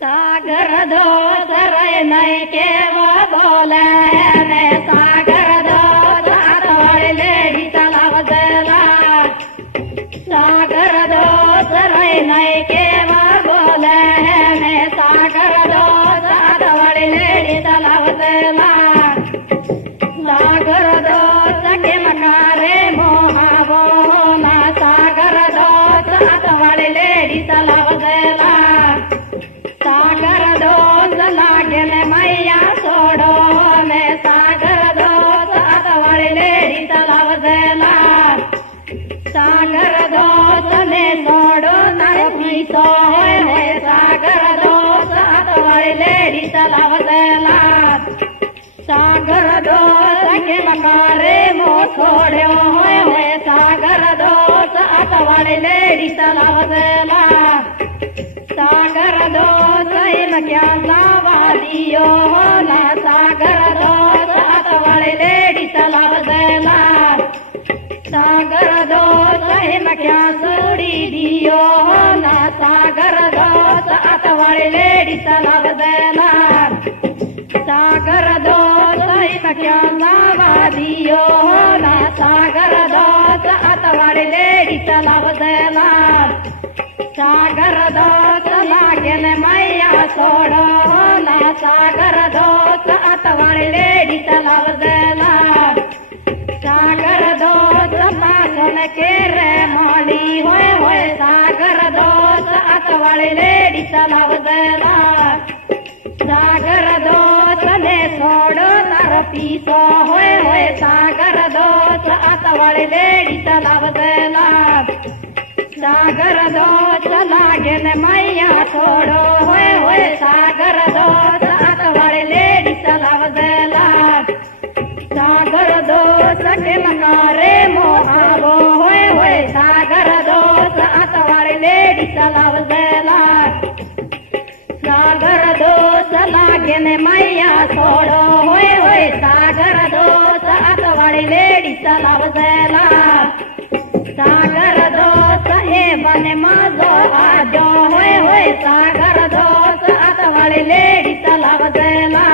सागर दो सरे नहीं के वो बोले ने सागर दो सात वाले लेडी तालाब देला सागर दो सरे नहीं के वो बोले ने सागर दो सात वाले लेडी तालाब देला सागर दो सके मकारे मोहावो ना सागर दो सात वाले लेडी तालाब देला सागर दो लागे ने मैया छोड़ो ने सागर दो सात वाले लेडी तालाब देला सागर दो ने छोड़ो नर पीसो है सागर दो सात वाले लेडी तालाब देला सागर दो सके मकारे मो छोड़ो है सागर दो सात वाले लेडी तालाब देला सागर दो सैन क्या सावादियो ना सागर दो सात वाले लेडी तालाब देला सागर दो सैन क्या सूड़ी दियो ना सागर दो सात वाले लेडी तालाब देला सागर दो सैन क्या सावादियो ना सागर दो सात वाले लेडी तालाब देला सागर दो लागे ने मैया छोड़ो ना सागर दो सात वाले लेडी तालाब देला सागर दो सुन के रे माली होए सागर दो सात वाले लेडी तालाब देला सागर दो सने छोड़ो नर पीसो होए सागर दो सात वाले लेडी तालाब देला सागर दो लागे ने मैया छोड़ो होए सागर दो सात वाले लेडी तालाब देला सागर दो सके मकारे मोहावो होए सागर दो सात वाले लेडी तालाब देला सागर दो लागे ने मैया छोड़ो होए सागर दो सात वाले लेडी तालाब देला सागर दो सहे बने माजो आजो होए सागर दो सात वाले लेडी तालाब देला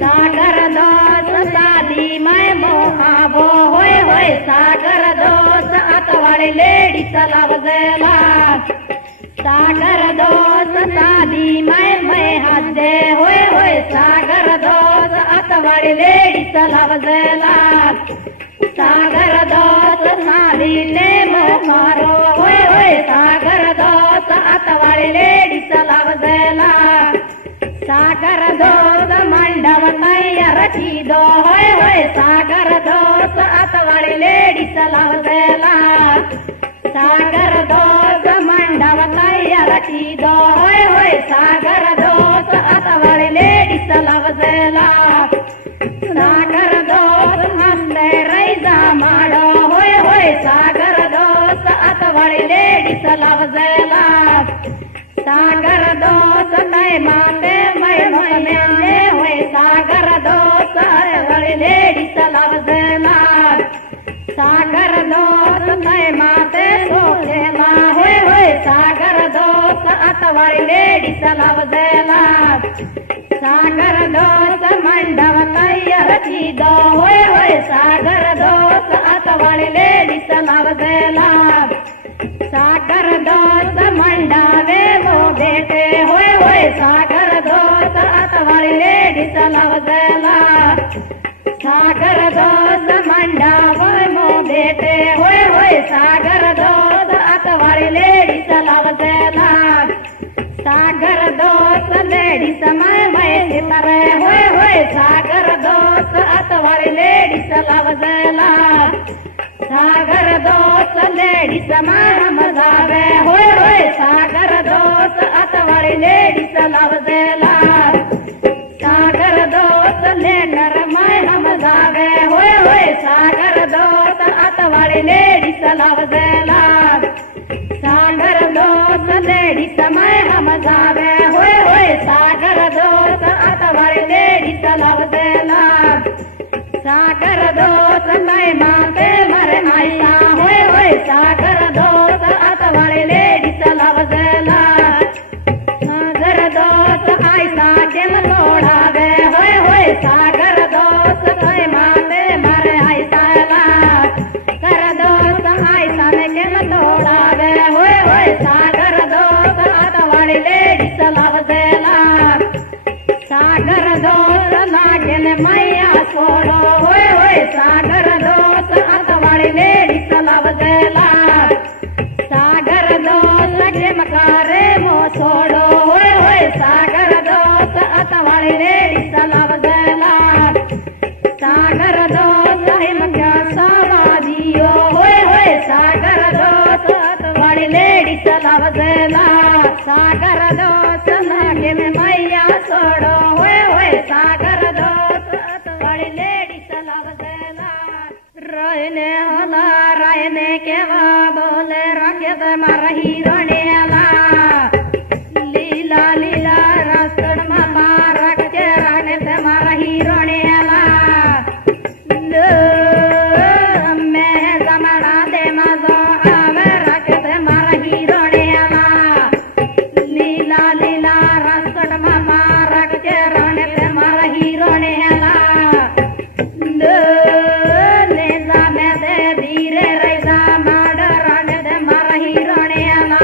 सागर दो शादी में मोहावो होए सागर दो सात वाले लेडी तालाब देला सागर दो शादी में हदे होए सागर दो सात वाले लेडी तालाब देला सागर दो शादी ने मारो होए सागर दो सात वाले लेडी तालाब देला सागर दो मंडप तैयार की दो होए सागर दो सात वाले लेडी तालाब देला सागर दो मंडप तैयार की दो होए सागर दो सात वाले लेडी तालाब देला सागर दो हंदे रैजा माड़ो होए सागर दो सात वाले लेडी तालाब देला सागर दो सदै माते मैं मिलने होए सागर दो सात वाले लेडी तालाब देला सागर दो सदै माते सोखेला होए सागर दो सात वाले लेडी तालाब देला सागर दो मंडप तैयार की दो होए सागर दो सात वाले लेडी तालाब देला सागर दो मंडावे वो बेटे होए सागर दो सात वाले लेडी तालाब देला सागर दो मंडावे वो बेटे होए सागर दो सात वाले लेडी तालाब देला सागर दो लेडी समय में सितारे होए सागर दो सात वाले लेडी तालाब देला सागर दो लेडी समय मजावे होए सागर दो सात वाले लेडी तालाब देला सागर दो नर माय मजावे होए सागर दो सात वाले लेडी तालाब देला सागर दो लेडी समय मजावे होए सागर दो सात वाले लेडी तालाब देला सागर दो समय माते मरे माया होए सागर दो सात वाले लेडी तालाब देला सागर तोड़ावे होय होय सागर दोस्त कोई माते मारे ऐसा कर दोस्त ऐसा में के न तोड़ावे होय होय सागर दोस्त अतवाड़ी लेडी चलाव देला सागर दोस्त नागिन मैया छोड़ो होय होय सागर दोस्त अतवाड़ी लेडी चलाव देला सागर दोस्त के मकारे मो छोड़ो होय होय सागर दोस्त अतवाड़ी लेडी चलाव देला सागर दोस्त हिमक्या समाधियो होय होय सागर दोस्त अतवाड़ी लेडी चलाव देला सागर दोस्त नागिन मैया छोड़ो होय होय सागर दोस्त अतवाड़ी लेडी चलाव देला रहने होला रहने के बोले रखे दे मरही रोनेला लीला लीला रसड़ मामा रख के रहने दे मरही रोनेला मैं जमना दे मजो आवे रख दे मरही रोनेला लीला लीला रसड़ मामा रख के रहने दे मरही रोनेला धीरे रैसा माड राणे दे मरही रोनेला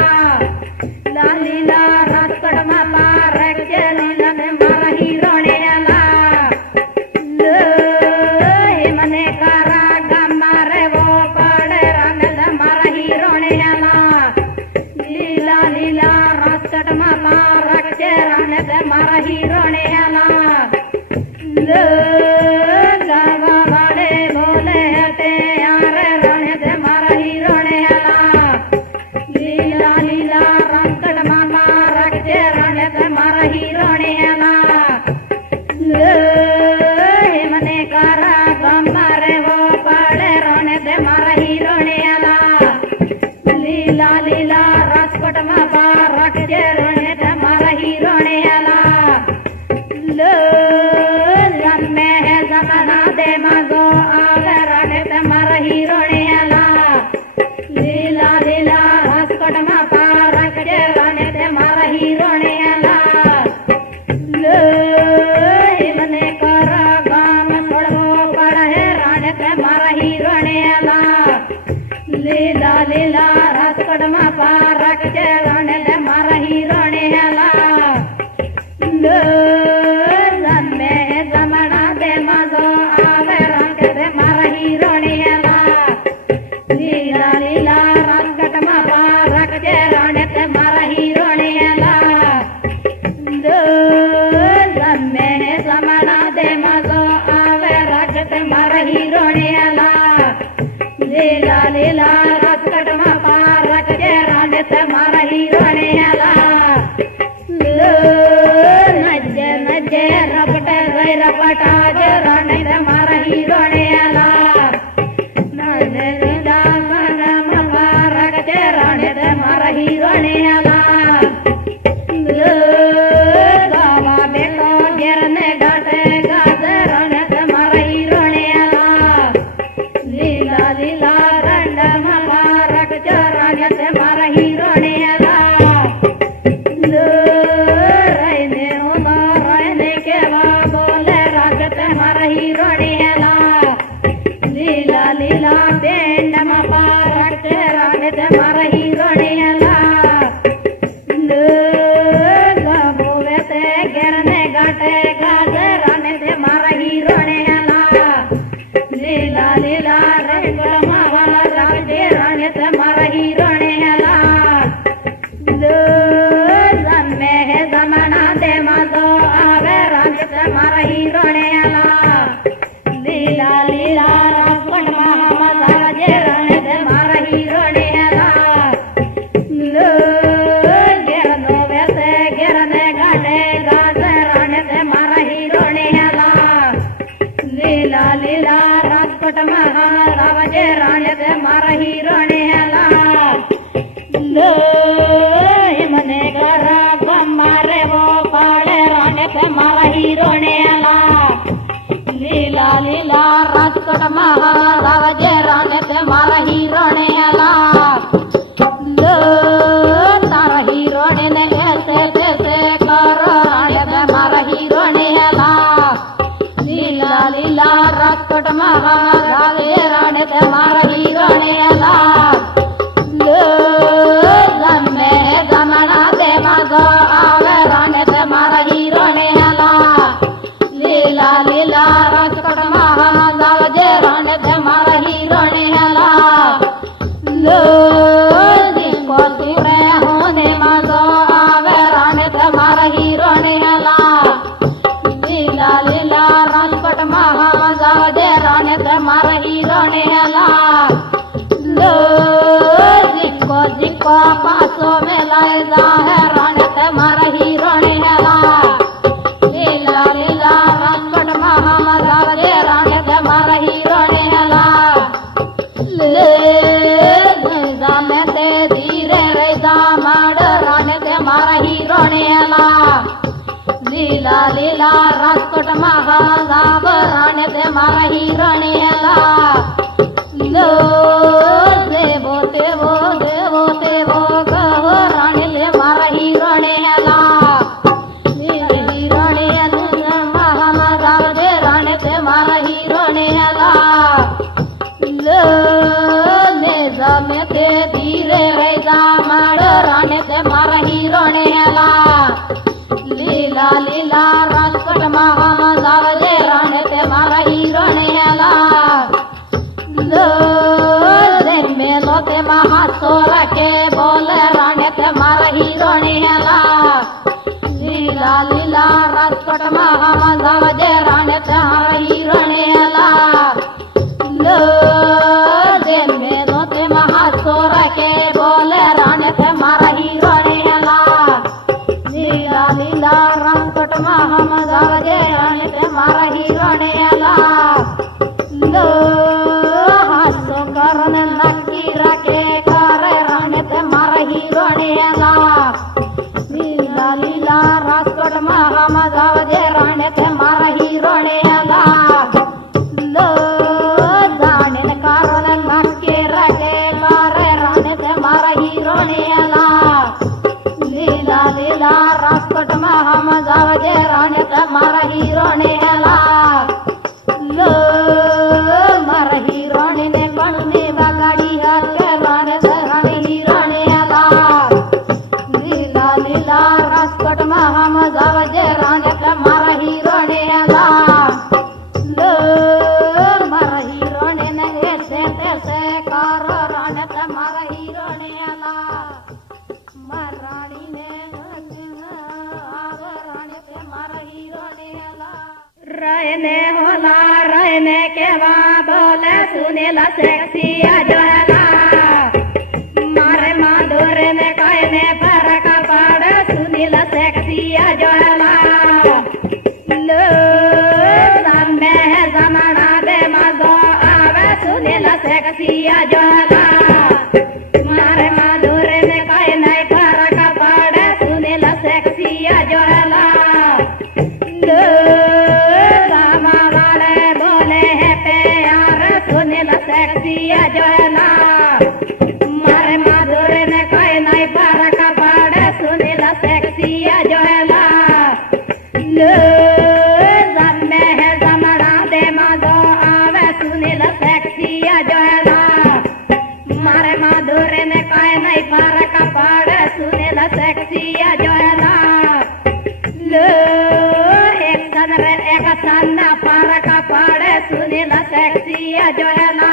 लीला रसड़ मामा रख के लीला दे मरही रोनेला मने करा गमारे वो पाड़े राणे दे मरही रोनेला लीला लीला रसड़ मामा रख के राणे दे मरही रोनेला गावा वाले बोले हटे यार राणे दे मरही रोनेला लीला लीला रसड़ मामा रख के राणे दे मरही रोनेला मने करा गमारे वो पाड़े राणे दे मरही रोनेला लीला लीला रसड़ मामा रख के राणे दे मरही रोनेला मैं जमना दे मजो आवे राणे दे मरही रोनेला लीला लीला रसड़ मामा रख के राणे दे मरही रोनेला मने करा गाम छोड़ो पड़े राणे दे मरही रोनेला लीला लीला रसड़ मामा रख के राणे दे मरही रोनेला मैं जमना दे मजो आवे राणे दे मरही रोनेला लीला लीला रसड़ मामा रख के राणे दे मरही रोनेला मैं जमना दे मजो आवे राणे दे मरही रोनेला लीला लीला रसड़ मामा रख के राणे दे मरही रोनेला नजे नजे रपटे रपटा जे राणे दे मरही रोनेला नजे लीला मामा रख के राणे दे मरही रोनेला गावा बेलो गिरने गाते गाते राणे दे मरही रोनेला लीला लीला रंड मामा रख के राणे दे मरही रोनेला रहने होला रहने के बोले रखते मरही रोनेला लीला लीला बेंड मामा रख के राणे दे मरही रोनेला बोवे ते गिरने गाटे गाते राणे दे मरही रोनेला लीला लीला रंगों मामा रख के राणे दे मरही रोनेला मैं जमना दे मजो आवे राणे दे मरही रोनेला लीला लीला रसड़ मामा जे राणे दे मरही रोनेला गिरनो वैसे गिरने गाटे गाते राणे दे मरही रोनेला लीला लीला रसड़ मामा जे राणे दे मरही रोनेला मने करा गमारे वो पाड़े राणे दे मरही रोनेला लीला लीला रसड़ मामा जे राणे दे मरही रोनेला तारही रोने ने ऐसे कैसे कर राणे दे मरही रोनेला लीला लीला राजकोट महाजाव राणे ते मारा हिरणेला लो देवो देवो देवो देवो गव राणे ते मारा हिरणेला हिरणेला महाजाव दे राणे ते मारा हिरणेला लो ने जमे ते धीरे रे जा माड राणे ते मारा हिरणेला लीला लीला राजकोट महाजाव दे राणे ते मारा हिरणेला लो दे मेलो ते महासोर के बोले राणे ते मारा हिरणेला लीला लीला राजकोट महाजाव दे राणे ते मारा हिरणेला लो दे मेलो ते महासोर के बोले राणे ते मारा हिरणेला लीला लीला राजकोट महाजाव दे राणे ते मारा हिरणेला लो हासो करण नक्की राखे करे राणे ते मारा हिरणेला लीला लीला राजकोट महाजाव दे राणे ते मारा हिरणेला लो जाणे कारण नक्की राखे करे राणे ते मारा हिरणेला लीला लीला राजकोट महाजाव दे राणे ते मारा हिरणेला लो मारा हिरणेने बनने गाडी हात राणे ते राणे हिरणेला लीला लीला राजकोट महाजाव दे राणे ते मारा हिरणेला लो मारा हिरणेने ऐसे तैसे कार राणे ते मारा हिरणेला महाराणीने राणे ते मारा हिरणेला रहने होला रहने के बाद बोले सुनीला सेक्सिया जोला मारे माधुर ने कहने पर कपाड़ सुनीला सेक्सिया जोला लो सामने जमाना दे मजो आवे सुनीला सेक्सिया जोला मारे माधुर ने कहने पर कपाड़ सुनीला सेक्सिया जोला लो सेक्सिया जोला मारे माधुर ने कोई नहीं पर कपाड़ सुनीला सेक्सिया जोला लो जमे है जमड़ा दे मजो आवे सुनीला सेक्सिया जोला मारे माधुर ने कोई नहीं पर कपाड़ सुनीला सेक्सिया जोला लो एक सनरे एक सन्ना पर कपाड़ सुनीला सेक्सिया जोला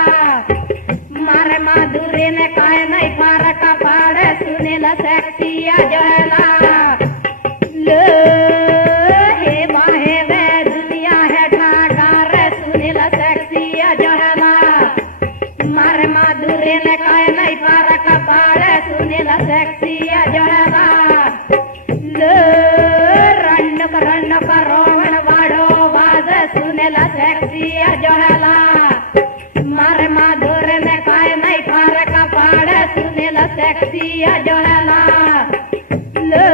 मारे माधुरी ने काय नहीं पार कपाड़ सुनीला सेक्सिया जोला लो हे बाहे वे दुनिया है ठाकार सुनीला सेक्सिया जोला मारे माधुरी ने काय नहीं पार कपाड़ सुनीला सेक्सिया जोला लो रण्य का रोवण वाड़ो वाज सुनीला सेक्सिया जोला मारे माधुर ने काय नहीं पार कपाड़ सुनीला सेक्सिया जोला लो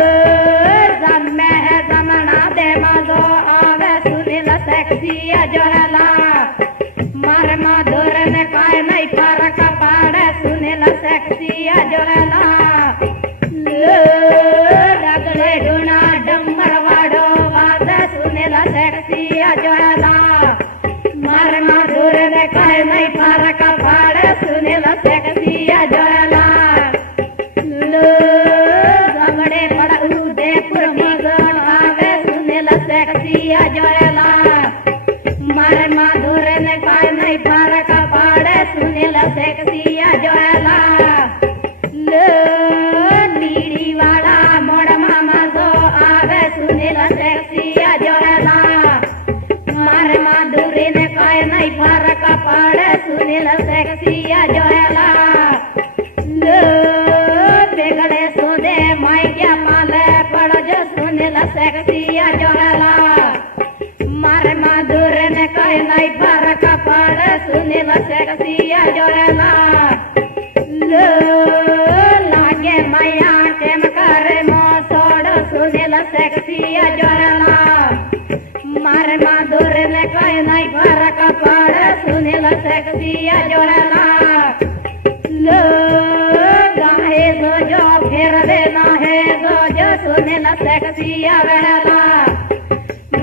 जमे है जमना दे मजो आवे सुनीला सेक्सिया जोला मारे माधुर ने काय नहीं पार कपाड़ सुनीला सेक्सिया जोला लो रगड़े ढूंढा डम्बर वाड़ो वाद सुनीला सेक्सिया जोला मारे माधुर ने काय नहीं पार कपाड़ सुनीला सेक्सिया जोला लो गंगड़े पड़ा उदयपुर मगन आवे सुनीला सेक्सिया जोला मारे माधुर ने काय नहीं पार कपाड़ सुनीला सेक्सिया जोला लो नीड़ी वाला मोड़ मामा जो आवे सुनीला सेक्सिया जोला मारे माधुरी ने काय नहीं पार कपाड़ सुनीला सेक्सिया जोला लो बेगड़े सुदे माई क्या पाले पड़ो जो सुनीला सेक्सिया जोला मारे माधुर ने काय नहीं पार कपाड़ सुनीला सेक्सिया जोला लो लागे मैया टेम करे मो सोड़ सुनीला सेक्सिया सिया जोड़ला मारे माधुर ने कोई नहीं फर्क पड़े सुनील सेक्सिया जोड़ला लो गाहे जो फिर देना है जो सुनील सेक्सिया वेला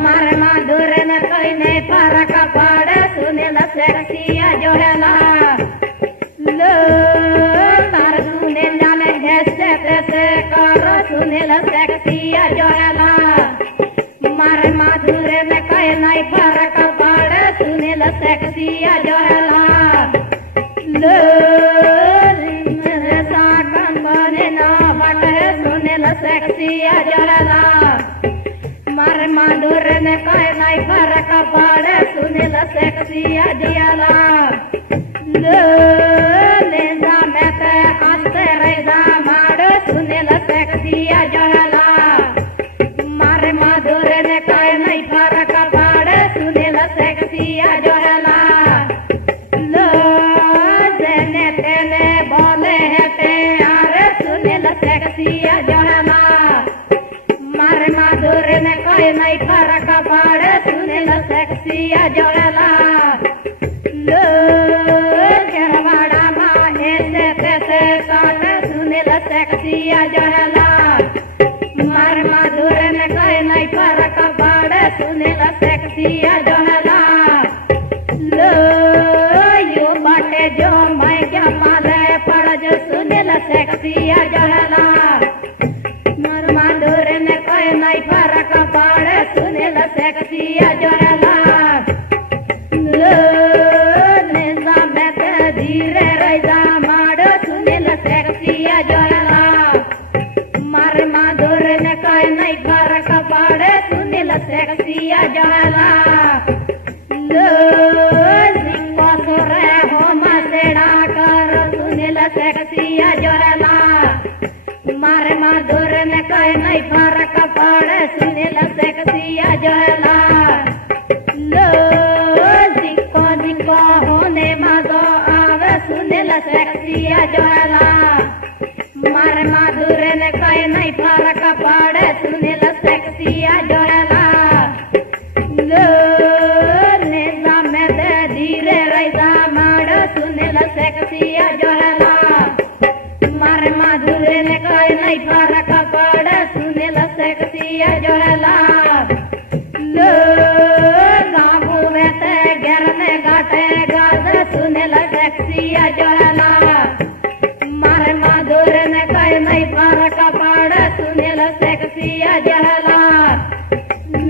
मारे माधुर ने कोई नहीं फर्क पड़े सुनील सेक्सिया जोड़ला लो तार सुनील जाने जैसे तैसे करो सुनील सेक्सिया जोड़ला मारे माधुर में कोई नहीं फर्क पड़े सुनील सेक्सिया जोड़ला लो साकन बने ना बटे सुनील सेक्सिया जोड़ला मारे माधुर में कोई नहीं फर्क पड़े सुनील सेक्सिया जोड़ला लो लेजा में ते आस्ते रेजा मारो सुनील सेक्सिया जोड़ला मारे माधुर ने कोई नहीं फर्क पड़े सुनील सेक्सिया जोड़ला लो जेने तेने बोले है ते यार सुनील सेक्सिया जोड़ला मारे माधुर ने कोई नहीं फर्क पड़े सुनील सेक्सिया जोड़ला लो घेरवाड़ा माहे से पैसे काटे सुनील सेक्सिया जोड़ला मारे माधुर ने कोई नहीं फर्क पड़े सुनील सेक्सिया जोड़ला लो यो बाटे जो मैं क्या माले पड़ जो सुनील सेक्सिया जोड़ला मारे माधुर ने कोई नहीं फर्क पड़े सुनील सेक्सिया जोड़ला लो निजाम में धीरे रैजा मारो सुनील सेक्सिया जोड़ला मारे माधुर ने कोई नहीं फर्क पड़े सुनील सेक्सिया जोड़ला लो सिंह सुरे हो मसेड़ा कर सुनील सेक्सिया जोड़ला मारे माधुर ने कोई नहीं फर्क पड़े सुनील सेक्सिया जोड़ला लो जिको होने मागो आवे सुनील सेक्सिया जोड़ला मारे माधुर ने कोई नहीं फर्क पड़े सुनील सेक्सिया जोड़ला लो निजाम में दे धीरे रैजा मारो सुनील सेक्सिया जोड़ला मारे माधुर ने कोई नहीं फर्क पड़े सुनील सेक्सिया जोड़ला लो गाबू में ते घेरने गाटे गाज सुनील सेक्सिया जोड़ला मारे माधुर ने कोई नहीं फर्क पड़े सुनील सेक्सिया जोड़ला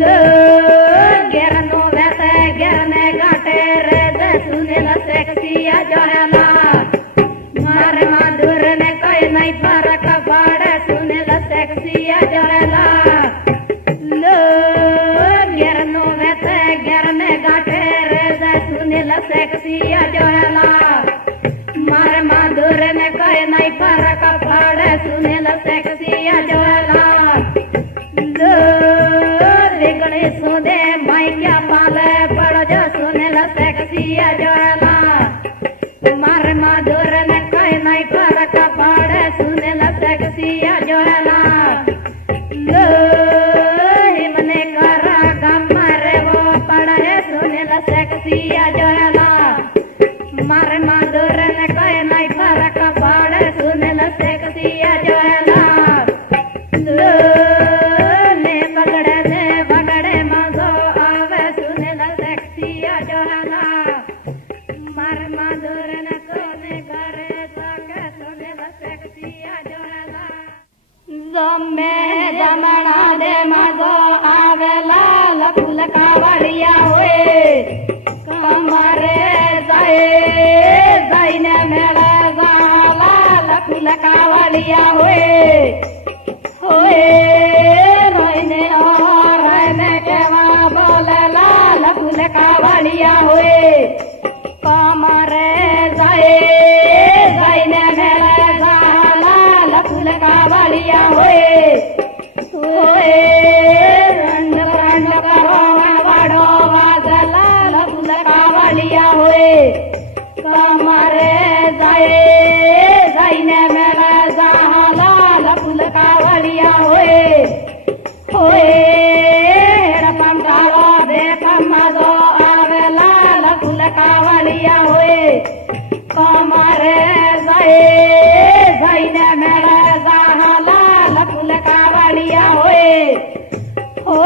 लो घेरनो में ते घेरने गाटे रे सुनील सेक्सिया जोड़ला मारे माधुर ने कोई नहीं फर्क पड़े सुनील सेक्सिया जोड़ला लो घेरनो में ते घेरने गाटे रे सुनील सेक्सिया जोड़ला मारे माधुर ने कोई नहीं फर्क पड़े सुनील सेक्सिया जोड़ला लो बिगड़े सोदे मैं क्या पाले पड़ जो सुनील सेक्सिया जोड़ला मारे माधुर ने कोई नहीं फर्क पड़े सुनील सेक्सिया जोड़ला लो हिमने करा गम्मरे वो पड़े सुनील सेक्सिया जोड़ला मारे माधुर ने कोई नहीं फर्क पड़े सुनील सेक्सिया जोड़ला लो ने बगड़े मजो आवे सुनील सेक्सिया जोड़ला मारे माधुर ने कोने करे सके सुनील सेक्सिया जोड़ला जमे जमना दे मजो आवेला लकुल कावड़िया हुए कमरे जाइने मेरा जाला लकुल कावड़िया हुए रोइने और रहने के वहाँ बोले लाल फूल कावड़िया हुए कमरे जाइने मेरा जाला फूल कावड़िया हुए रंड रंड करो बड़ो वाजला फूल कावड़िया हुए कमरे जाइने मेरा जाला फूल कावड़िया हुए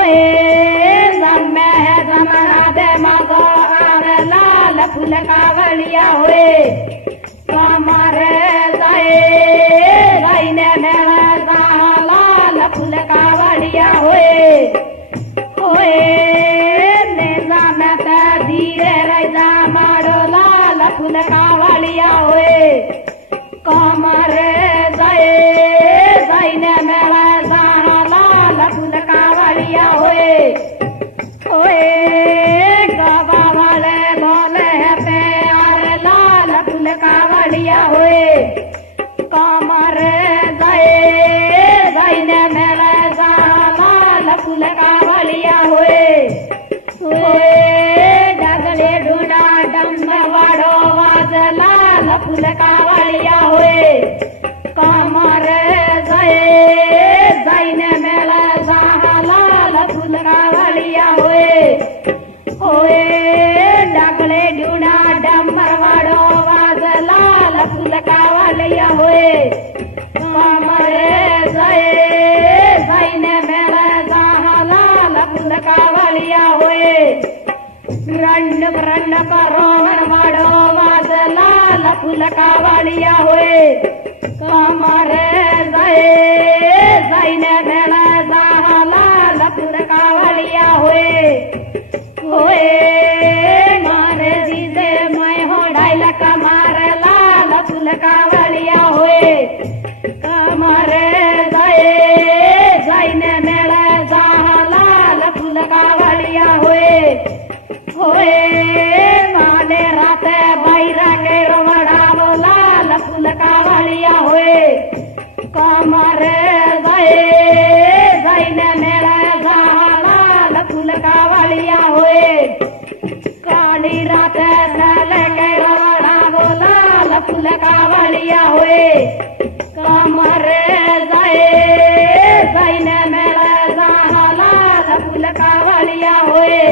होए जमे है जमना दे मगो आवे लाल फूल कावड़िया होए कमर जाए गाइने मेला लाल फूल कावड़िया होए नेजा में धीरे रजा मारो लाल फूल कावड़िया होए कमर जाए गाइने मेला लाल फूल कावड़िया होए गवा वाले बोले प्यार लाल फूल कावड़िया होए कमर जाए गाइने मेला लाल फूल कावड़िया होए डगले ढूंढा डम वाड़ो वाज लाल फूल कावड़िया होए कमर जाए गाइने मेला लाल फूल कावड़िया होए डगले ढूंढा डमर वाड़ो वाज लाल फूल कावड़िया होए कमर जाए गाइने मेला लाल फूल कावड़िया होए रंड रंड रोहन वाड़ो वाज लाल फूल कावड़िया होए कमर जाए गाइने मेला लाल फूल कावड़िया होए मारे जीते मैं हो डाइला कमर लाल फूल कावड़िया होए कमर जाए गाइने मेला लाल फूल कावड़िया होए माले राते बैरा के रवड़ा लाल फूल कावड़िया होए कमर जाए गाइने मेला लाल फूल कावड़िया होए काली राते साले के रवड़ा लाल फूल कावड़िया होए कमर जाए गाइने मेला लाल फूल कावड़िया होए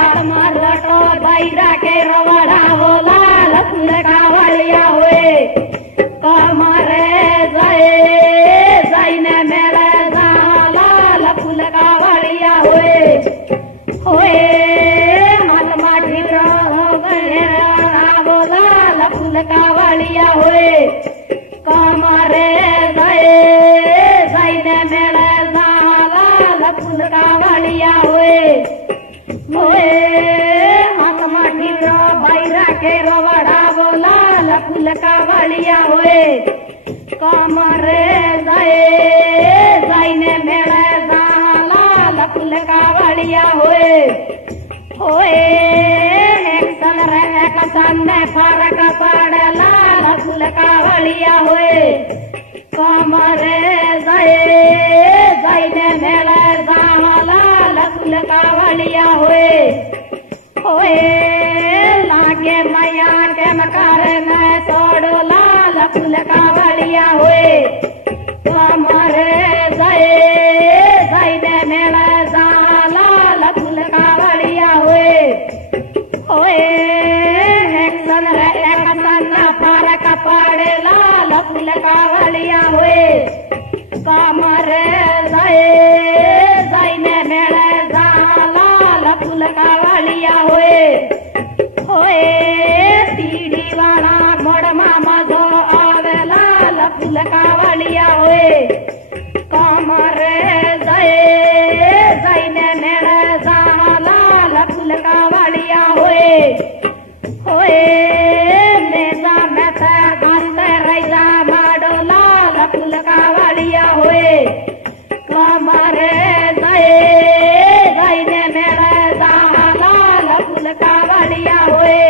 आत्मा लटो बैरा के रवड़ा लाल फूल कावड़िया होए कमर जाए गाइने मेला लाल फूल कावड़िया होए आत्मा ढिरो लाल फूल कावड़िया होए कमर जाए गाइने मेला लाल फूल कावड़िया होए आत्मा ढिरो बैरा के रवड़ा लाल फूल कावड़िया होए कमर जाए गाइने मेला लाल फूल कावड़िया होए एक सामने फरक पड़ लाल फूल कावड़िया होए कमर जाए गाइने मेला लाल फूल कावड़िया होए लागे मैया के मकार में तोड़ो लाल फूल कावड़िया होए कमर जाए गाइने मेला लाल फूल कावड़िया होए फरक पड़े लाल फूल कावड़िया होए कमर जाए गाइने मेला लाल फूल कावड़िया होए पीढ़ी वाला मोड़मा मजो आवे लाल फूल कावड़िया होए कमर जाए गाइने मेला लाल फूल कावड़िया होए नेजा में गाते रैजा माडो लाल फूल कावड़िया होए कमर जाए गाइने मेला लाल फूल कावड़िया होए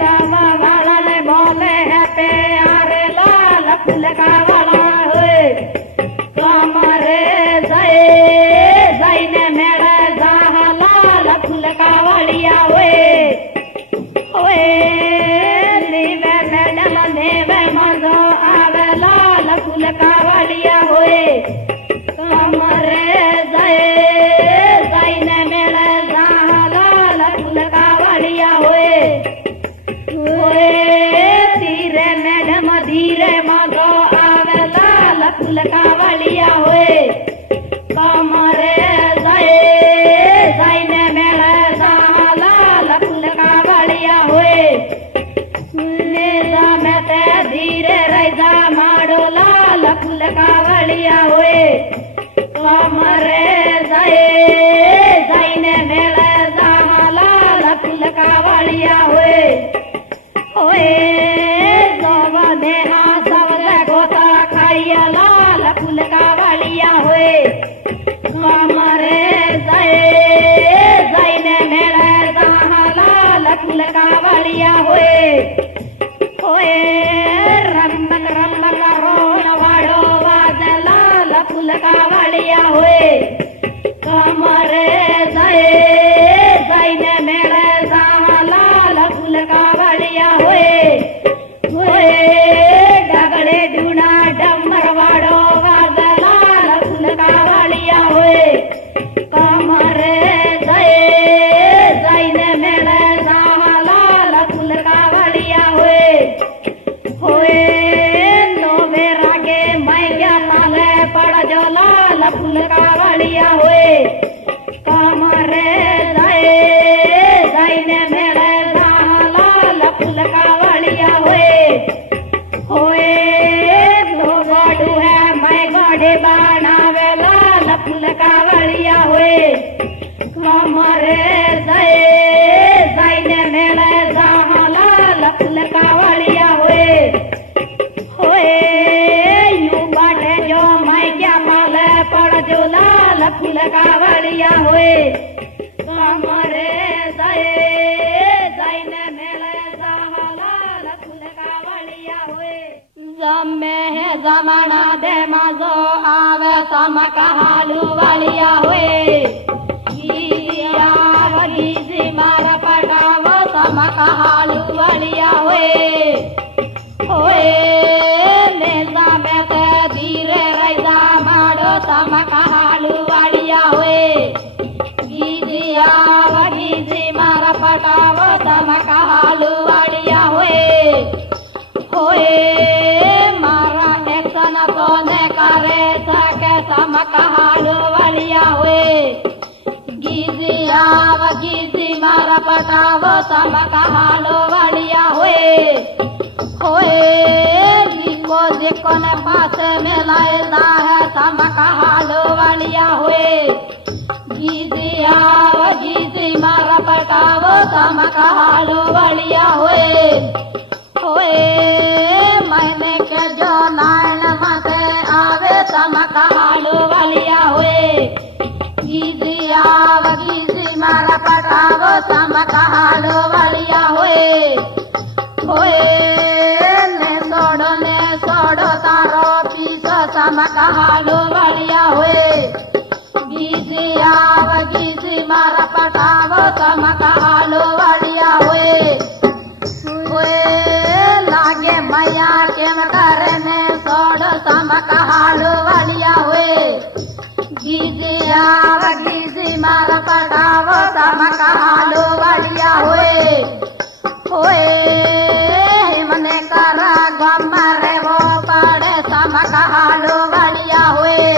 नवा वाला ने बोले है प्यार लाल फूल कावड़ा होए कमर जाए गाइने मेला लाल फूल कावड़िया होए नीवे मेडल नेवे मजो आवे लाल फूल कावड़िया होए कमर जाए गाइने मेला लाल फूल कावड़िया होए धीरे मैडम धीरे मजो आवे लाल फूल फूल का वलिया हुए कमरे जाए जाइने मेले लाल फूल का वलिया हुए निजामते धीरे रैजा माडो लाल फूल का वलिया हुए कमरे जाए जाइने मेले लाल फूल का वलिया हुए ओए देहा सब गोता खाइया लाल फूल का वलिया हुए कमरे जाए जाइने मेले लाल फूल का वलिया हुए ओए रमन रमन रोन वाड़ो वाज लाल फूल का वलिया हुए कमरे जाए जाइने मेले लाल फूल का वलिया हुए डगड़े ढूंढा डमर वाड़ो वाज लाल फूल का वलिया हुए कमरे जाए जाइने मेले लाल फूल का वलिया हुए नोवे रागे मैया पाले पड़ जो लाल फूल का वलिया हुए कमरे जाए जाइने मेले लाल फूल का वलिया हुए गोडू है मैं गोडे बनावे लाल फूल का वलिया हुए कमरे जाए जाइने मेले लाल फूल का वलिया हुए यूं बाटे जो मैं क्या माले पड़ जो लाल फूल का वलिया हुए कमरे जाए जाइने मेले लाल फूल का वलिया हुए जमे जमाना दे मजो आवे समक हालू वलिया हुए गीजी मार पटावो समक हालू वलिया हुए निजामे ते धीरे रैजा माडो समक हालू वलिया हुए गीजी मार पटावो समक हालू वलिया हुए मारा एक्शन कोने करे सके समक हालू वलिया हुए गीजी मारा पटावो समक हालू वलिया हुए जिको ने पास में लायदा है समक हालू वलिया हुए गीजी मारा पटावो समक हालू वलिया हुए मैंने के जो लाइन मते आवे समक हालू वलिया हुए गीजी मारा पटावो समक हालू वलिया हुए ने सोड़ो तारो पीछो समक हालू वलिया हुए गीजी मारा पटावो समक हालू वलिया हुए लागे मैया केम करने सोड़ समक हालू वलिया हुए गीजी मारा पटावो समक हालू वलिया हुए मने करा गमरे वो पड़े समक हालू वलिया हुए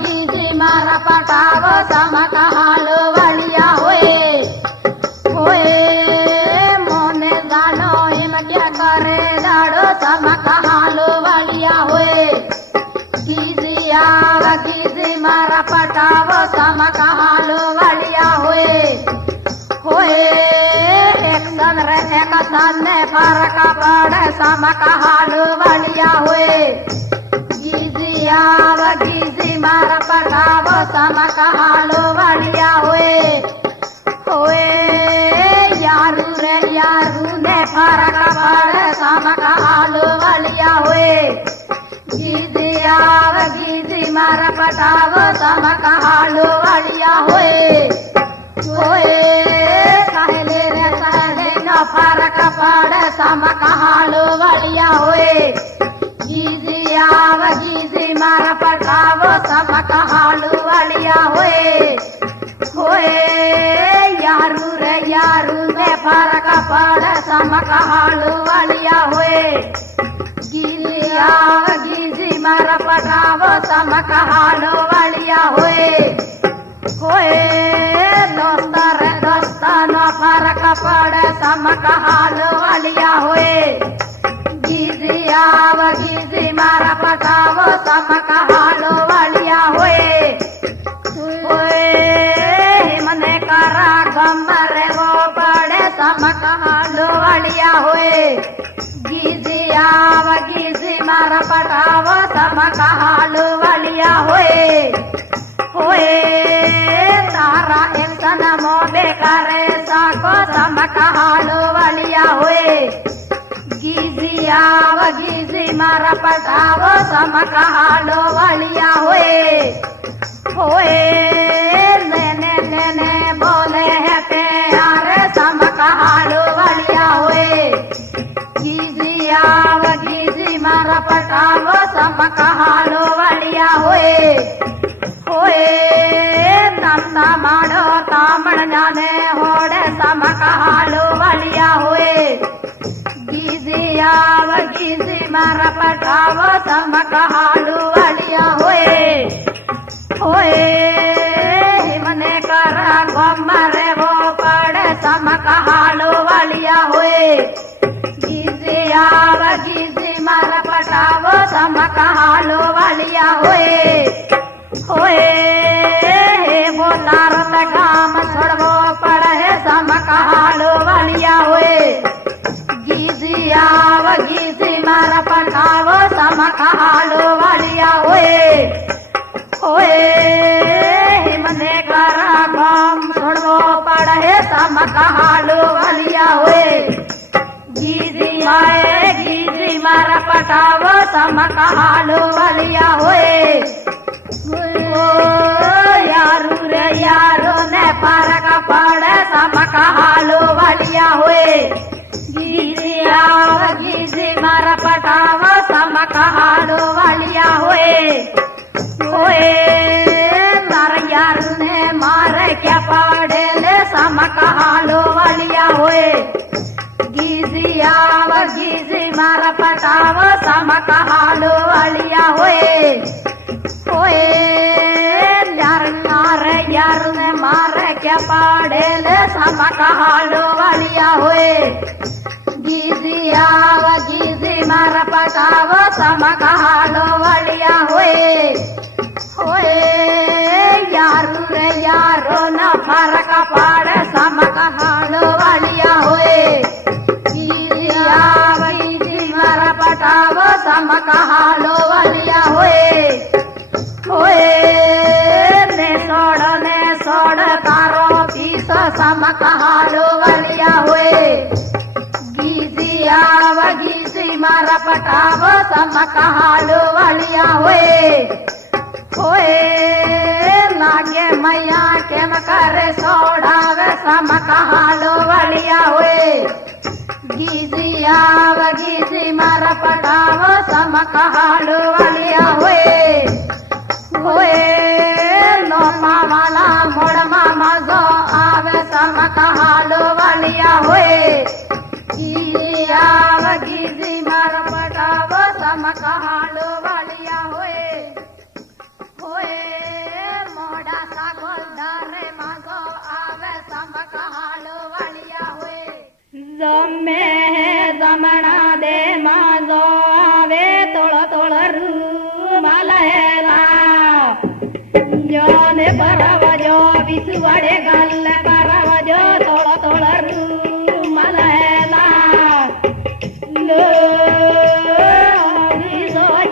गीजी मारा पटावो समक हालू वलिया हुए मोने जानो हिम क्या करे डाड़ो समक हालू वलिया हुए गीजी मारा पटावो समक हालू वलिया हुए एक्शन रे एक्शन ने फर्क पड़े समक हालू वलिया हुए गीजी मारा पटावो समक हालू वलिया हुए यारू रे यारू ने फर्क पड़े समक हालू वलिया हुए गीजी मारा पटावो समक हालू वलिया हुए कहले रे कहले का फर्क पड़े समक हालू वलिया हुए गीजी मारा पटावो समक हालू वलिया हुए यारू रे यारू में फर्क पड़े समक हालू वलिया हुए समक हालो वालिया होए दोस्त रे दोस्तानो फरक पड़े समक हालो वालिया होए गीजी आव गीजी मारा पटावो समक हालो वालिया होए मने करा गमरे वो पड़े समक हालो वालिया होए गीजी आव गीजी मारा पटावो समक हालो वालिया होए तारा इंसान मोदे करे साको समक हालो वालिया होए गीजी आव गीजी मारा पटावो समक हालो वालिया होए लेने लेने बोले है प्यारे समक हालो वालिया होए गीजी आव गीजी मारा पटावो समक हालो वालिया होए नंदा माड़ो तामण जाने होड़े समक हालो वालिया होए गीजी आव गीजी मारा पटावो समक हालो वालिया होए मने करा गमरे वो पड़े समक हालो वालिया होए गीजी आव गीजी मारा पटावो समक हालो वालिया होए वो तारत काम छोड़वो पड़े समक हालो वालिया होए गीजी आव गीजी मारा पटावो समक हालो वालिया होए मने करा काम छोड़वो पड़े समक हालो वालिया होए गीजी आए गीजी मारा पटावो समक हालो वालिया होए यारू रे यारो ने फरक पड़े समक हालो वालिया होए गीजी आव गीजी मारा पटावो समक हालो वालिया होए मार यारू ने मारे क्या पड़े ले समक हालो वालिया होए गीजी आव गीजी मारा पटावो समक हालो वालिया होए यार ने मारे क्या पाड़े ले समक हालो वालिया होए गीजी आव गीजी मारा पटावो समक हालो वालिया होए यारू रे यारो न फरक पाड़े समक हालो वालिया होए गीजी आव गीजी मारा पटावो समक हालो वालिया होए ने सोड़ तारो पीस समक हालो वालिया होए गीजी आव गीजी मारा पटावो समक हालो वालिया होए लागे मैया के मकर सोड़ावे समक हालो वालिया होए गीजी आव गीजी मारा पटावो समक हालो वालिया होए लोपा वाला मोड़ मामा जो आवे समक हालो वालिया होए गीजी आव गीजी मारा पटावो समक हालो वालिया होए मोड़ा सा गोलधारे मागो आवे समक हालो वालिया होए जमे जमणा दे मागो आवे तोड़ तोड़ रू मालहेला जोने परवजो बिसुवड़े गल परवजो तोड़ तोड़ रू मालहेला लो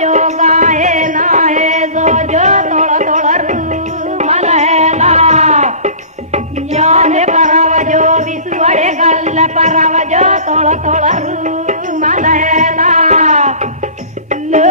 जो गाए नाहे जो तोड़ तोड़ रू मालहेला जोने परवजो बिसुवड़े गल परवजो तोड़ तोड़ रू मालहेला लो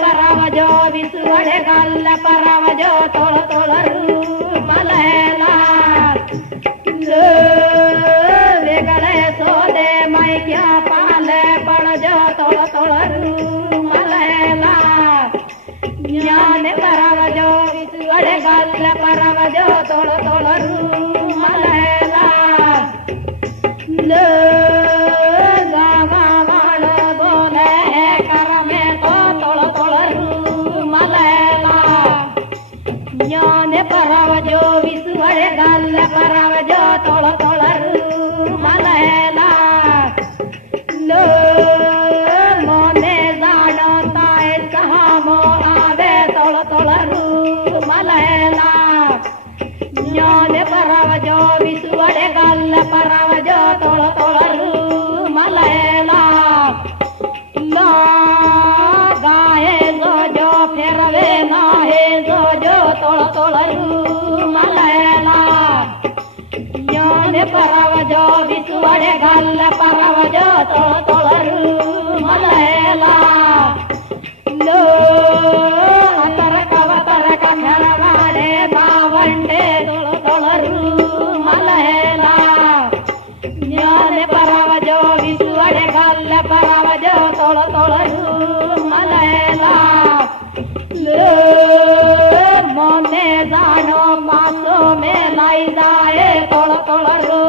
परवजो बिसुवड़े गल परवजो तोड़ तोड़ रू मलहेला ಪರವಜೋ ತೊಳ ತೊಳರು ಮಲಲ ಗಾಳ ಬೋಲೆ ಕರಮೆ ತೊಳ ತೊಳರು ಮಲಲ ಜ್ಞಾನ ಪರವಜೋ ವಿಸುವಳೆ ಗಲ್ಲ ಪರವಜೋ ತೊಳ ತೊಳರು ಮಲಲ मोने जानो ताए सहामो आवे तोळ तोळरू मलैला ज्ञाने परवजो विसुवडे गल्ल परवजो तोळ तोळरू मलैला ला गाये जो जो फेरवे नाहे जो जो तोळ तोळरू मलैला ज्ञाने परवजो विसुवडे गल्ल परवजो तोळ तोळरू मलैला लो तरक तरक खरवाडे बावंडे तोळ तोळरू मलैला ज्ञान परवजो विसुवडे गल्ल परवजो तोळ तोळरू मलैला लो मोने जानो पासो में लाई जाए तोळ तोळरू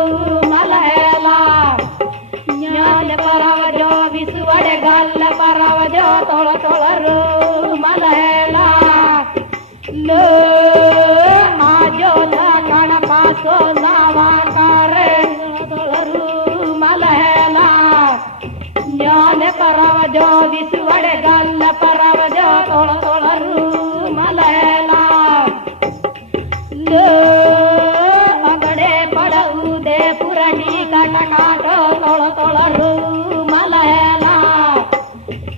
मलैला ज्ञान परवजो विसुवडे गल्ल परवजो तोळ तोळरू मलैला लो आजो धकण पासो जावा करे तोळरू मलैला ज्ञान परवजो विसुवडे गल्ल परवजो तोळ तोळरू मलैला लो पगडे पडउदे पुरणी कटकाटो तोळ तोळरू मलैला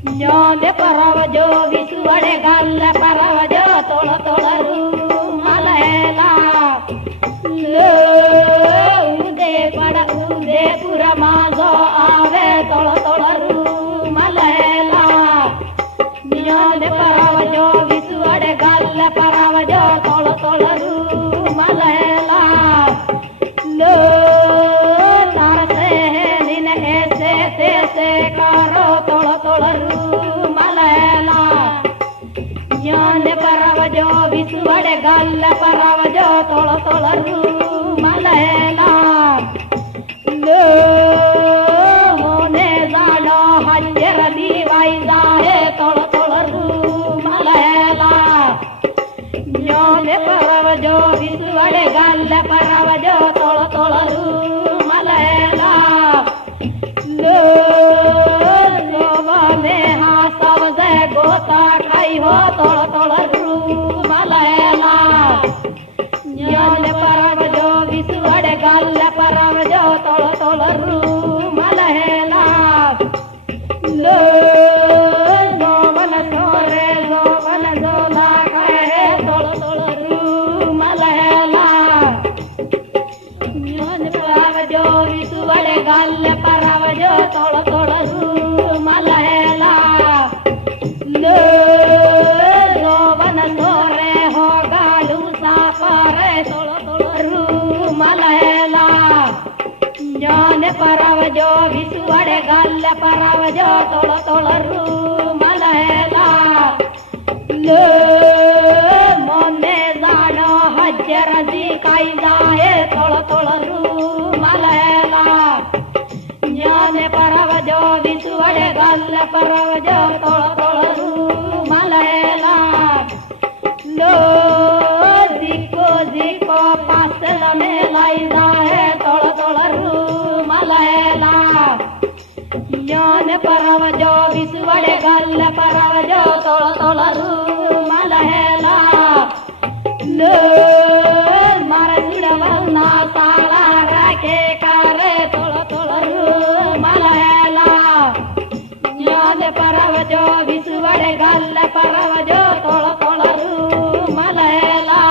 ज्ञान परवजो विसुवडे गल्ल परवजो तोळ तोळरू मलैला लो उदे पडउदे पुर माझो आवे तोळ तोळरू मलैला ज्ञान परवजो विसुवडे गल्ल परवजो तोळ तोळरू मलैला लो तारसे दिन ऐसे तैसे करो तोळ तोळरू मलैला ज्ञान परवजो विसुवडे गल्ल परवजो तोळ तोळरू मलैला लो मोने जानो हंजर दीवाई जाए तोळ तोळरू मलैला ज्ञान परवजो विसुवडे गल्ल परवजो तोळ तोळरू मलैला लो लोबने हासव जे गोता खाई हो तोळ तोळरू मलैला ज्ञान परवजो विसुवडे गल्ल परवजो तोळ तोळरू मलैला लो जोवन सोरे जोवन जोला खाए तोळ तोळरू मलैला ज्ञान परवजो विसुवडे गल्ल परवजो तोळ तोळरू मलैला लो जोवन सोरे हो गालू सापारे तोळ तोळरू मलैला ज्ञान परवजो विसुवडे गल्ल परवजो तोळ तोळरू मलैला लो मोने जानो हज्जर जी काई जाए तोळ तोळरू मलैला ज्ञान परवजो विसुवडे गल्ल परवजो तोळ तोळरू मलैला लो जिको जिको पासल में लाई जाए तोळ तोळरू मलैला ज्ञान परवजो विसुवडे गल्ल परवजो तोळ तोळरू मलैला लो मरजिडवल्ना साळा राखे करे तोळ तोळरू मलैला ज्ञान परवजो विसुवडे गल्ल परवजो तोळ तोळरू मलैला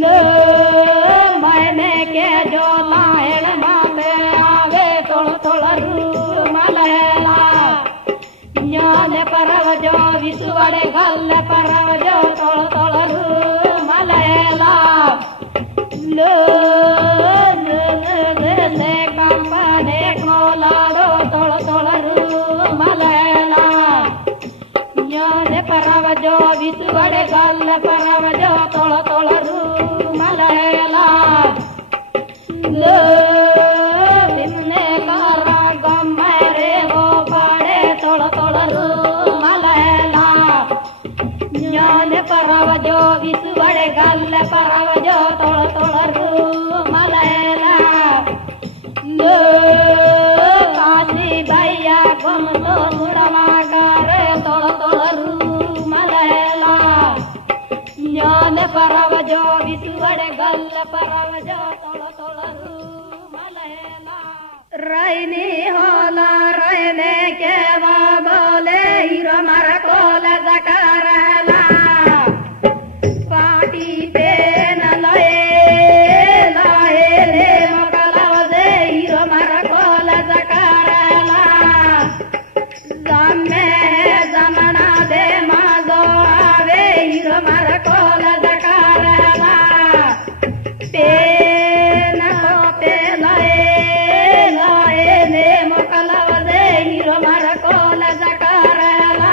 लो मैंने के जो लायण मामे आवे तोळ तोळरू मलैला ज्ञान परवजो विसुवडे गल्ल परवजो तोळ तोळरू मलैला लो से कंपने कोलाडो तोळ तोळरू मलैला ज्ञान परवजो विसुवडे गल्ल परवजो तोळ तोळरू तोळ तोळ मलयला काशी भैया घुमतो मुड़वाकर तोळ तोळ मलयला ज्ञान परव जो विसुवड़ गल परव जो तोळ तोळ मलयला रैनी होला रहने के बोले हीरो मर कोल जकरला पाटी पे न लए लाए ले मकलव दे हीरो मर कोल जकरला जमे जमना दे माजो आवे हीरो मर कोल जकरला पे न पे लए लाए ले मकलव दे हीरो मर कोल जकरला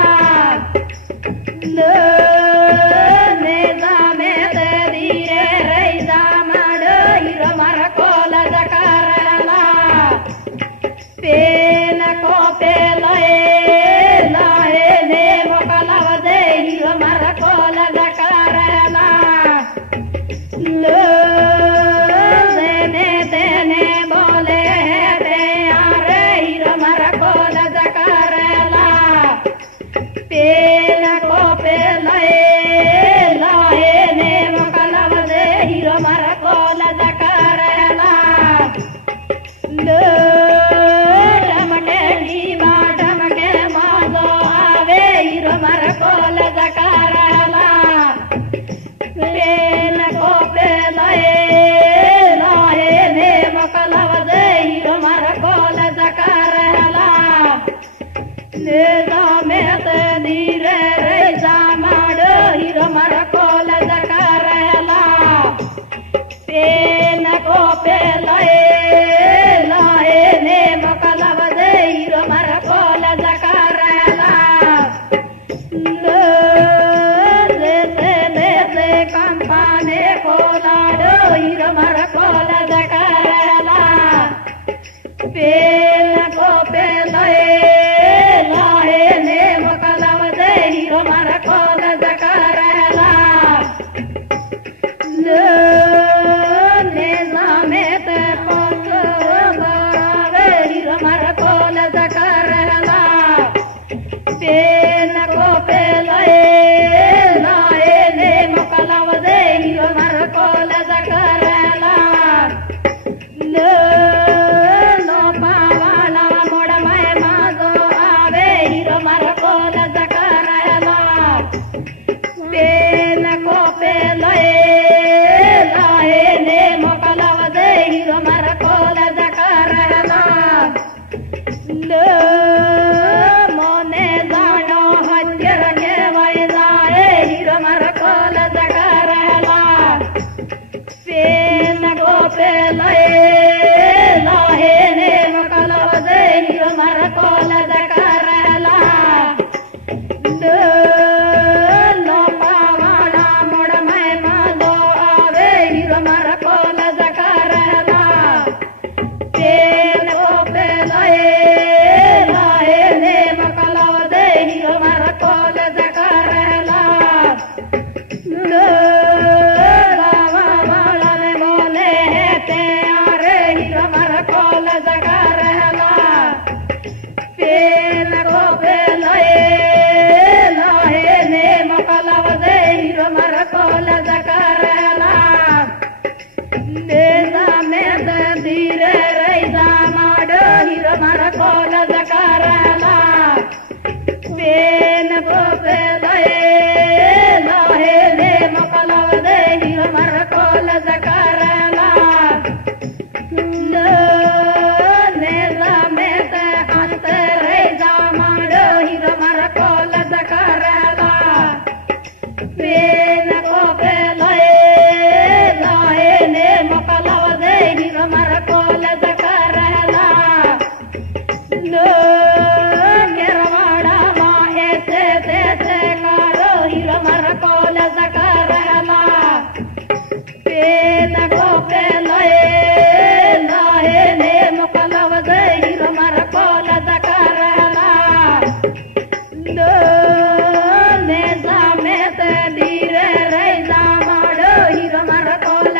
धीरे रही जा माडो हीरो मर कोल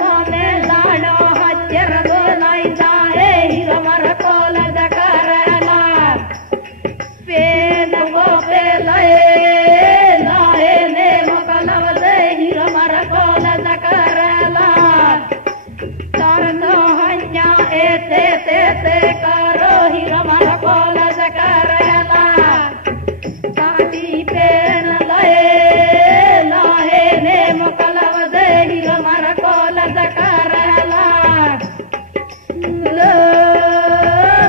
मोने जानो हजर दो नहीं जाए हीरो मर कॉलेज करला पेन वो पे लए लाए ने मकलव दे हीरो मर कॉलेज करला तार दो हन्या एते ते करो हीरो मर कॉलेज करला काटी पेन लए लाए ने मकलव दे हीरो मर कॉलेज करला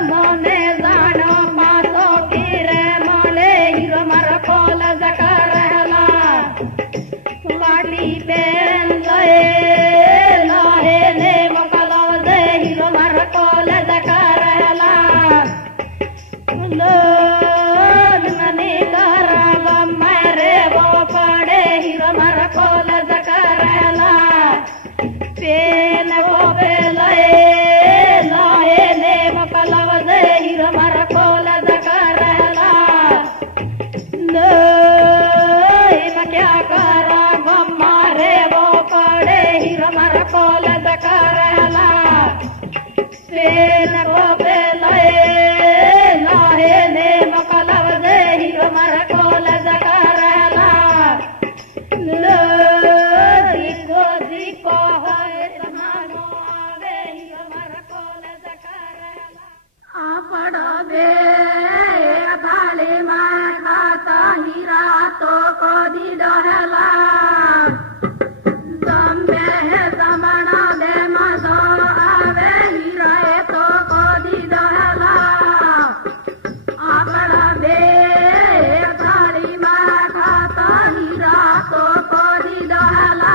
मोने जानो पासो गिरे मोले हीरो मर कॉलेज करला लाडी पेन लए लाए ने मकलव दे हीरो मर कॉलेज करला ननी करा गम्मरे वो पड़े हीरो मर कॉलेज करला पेन वो पे लए लाए ने मकलव दे हीरो मर कॉलेज करला हिम क्या करा गम्मरे वो पड़े हीरो मर कॉलेज करला पेन वो पे लए लाए ने मकलव दे हीरो मर कॉलेज करला जी को है तमानो आवे हीरो मर कॉलेज करला आपड़ा दे थाली में खाता हीरा तो को दी डहला दम्बे दमना दे मजो आवे हीरा तो को दी डहला आपड़ा दे थाली में खाता हीरा तो को दी डहला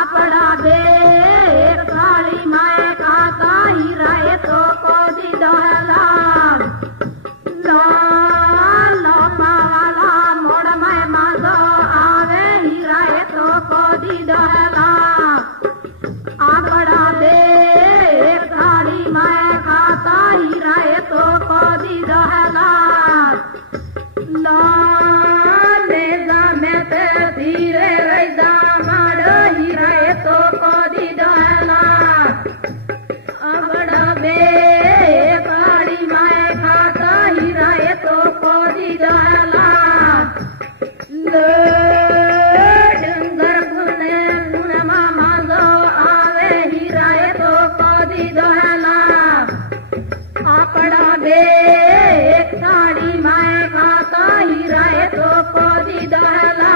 आपड़ा दे एक थाली माए खाता हीरा ये तो को दी दोहला लो लो पावाला मोड़ में मांगो आवे हीरा ये तो को दी दोहला आपड़ा दे एक थाली माए खाता हीरा ये तो को दी दोहला लो धीरे रैदा माड़ो हीरा ये तो को दी दोहला अबड़ा बे पाड़ी माए खाता हीरा ये तो को दी दोहला डंगर पुने पुनमा मांगो आवे हीरा ये तो को दी दोहला आपड़ा बे साड़ी माए खाता हीरा ये तो को दी दोहला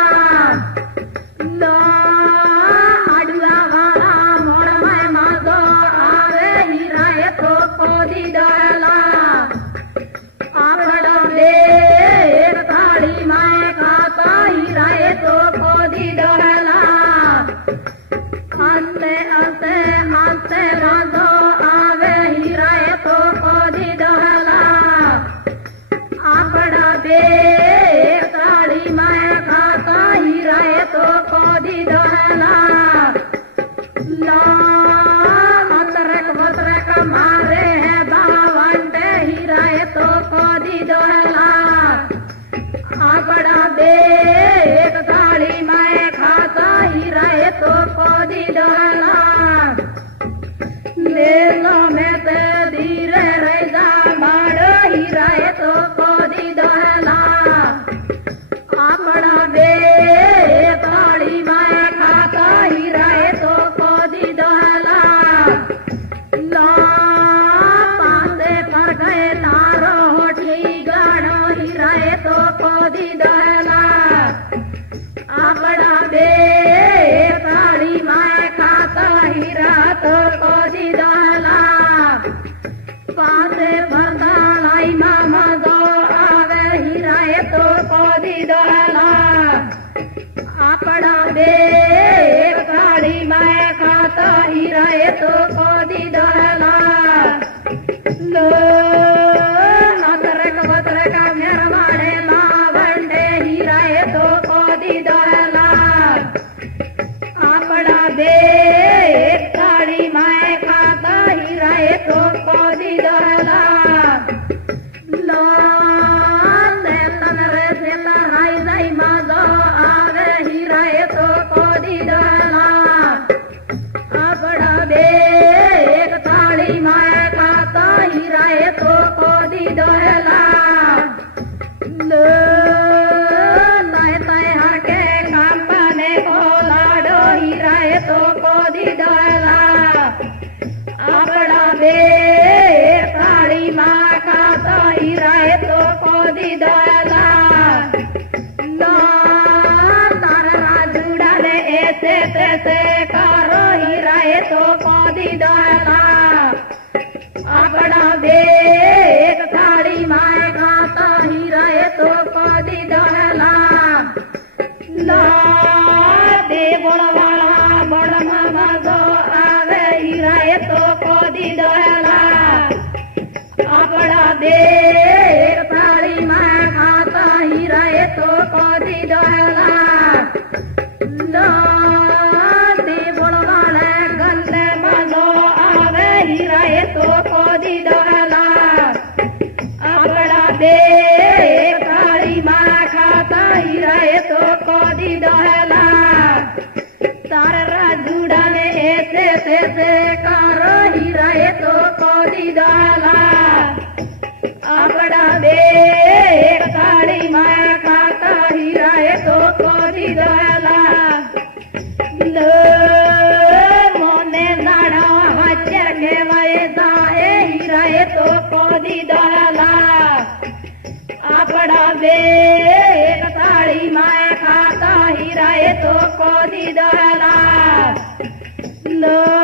लो